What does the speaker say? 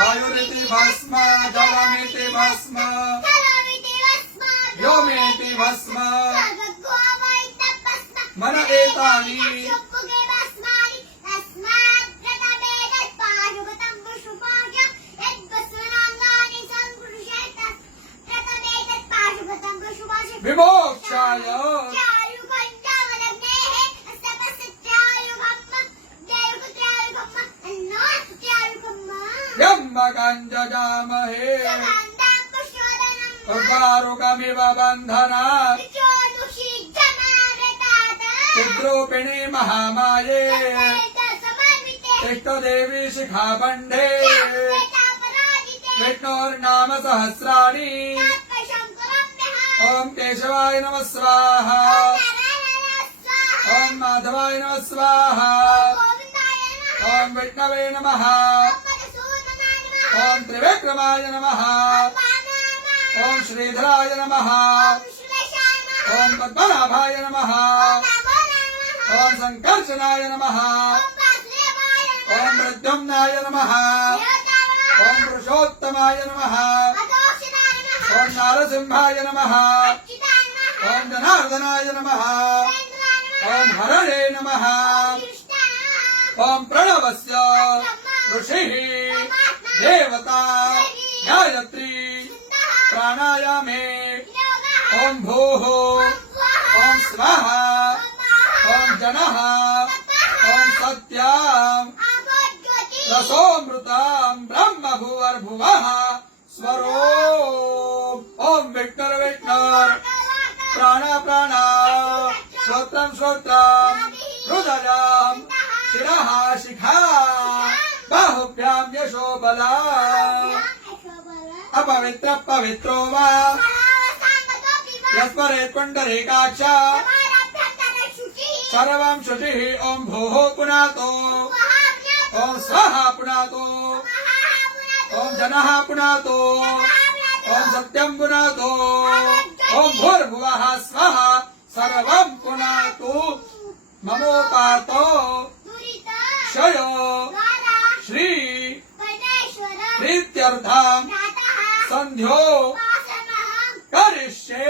वायुरिति भस्म जलमिति भस्म व्योमेति भस्म मन एतानि विमोक्षाय जजामहे उर्वारुकमिव बन्धनात् चिद्रूपिणी महामाये इष्टदेवी शिखाबन्धे विष्णोर्नाम सहस्राणि ओम केशवाय नमः स्वाहा ओम माधवाय नमः स्वाहा ओम विष्णवे नमः ओम त्रिविक्रमाय नमः ओम श्रीधराय नमः ओम पद्मनाभाय नमः ओम संकर्षणाय नमः ओम प्रद्युम्नाय नमः ओम पुरुषोत्तमाय नमः ओम नारसिंहाय नमः ओम जनार्दनाय नमः ओम हरणे नमः ओम प्रणवस्य ऋषिः देवता गायत्री प्राणायामे ओम भूः ओम स्वाहा ओम जनः ओम सत्याम् रसोमृताम् ब्रह्म भुवर्भुवः स्वरो ओम विष्णुर विष्णुर प्राण प्राण श्रोत्रम श्रोत्रम हृदयम शिरः शिखा बाहुभ्यां यशो बला अपवित्र पवित्रो वा यस्मरे पुण्डरीकाक्ष सर्वं शुचिः ओम भूः पुनातो ओम स्वाहा पुनातो ओम जनः पुनातो ओम सत्यं पुनातो ओम भूर्भुवः स्वः सर्वं पुनातु ममोपातो क्षयो श्री प्रीत्यर्थं संध्यो करिष्ये।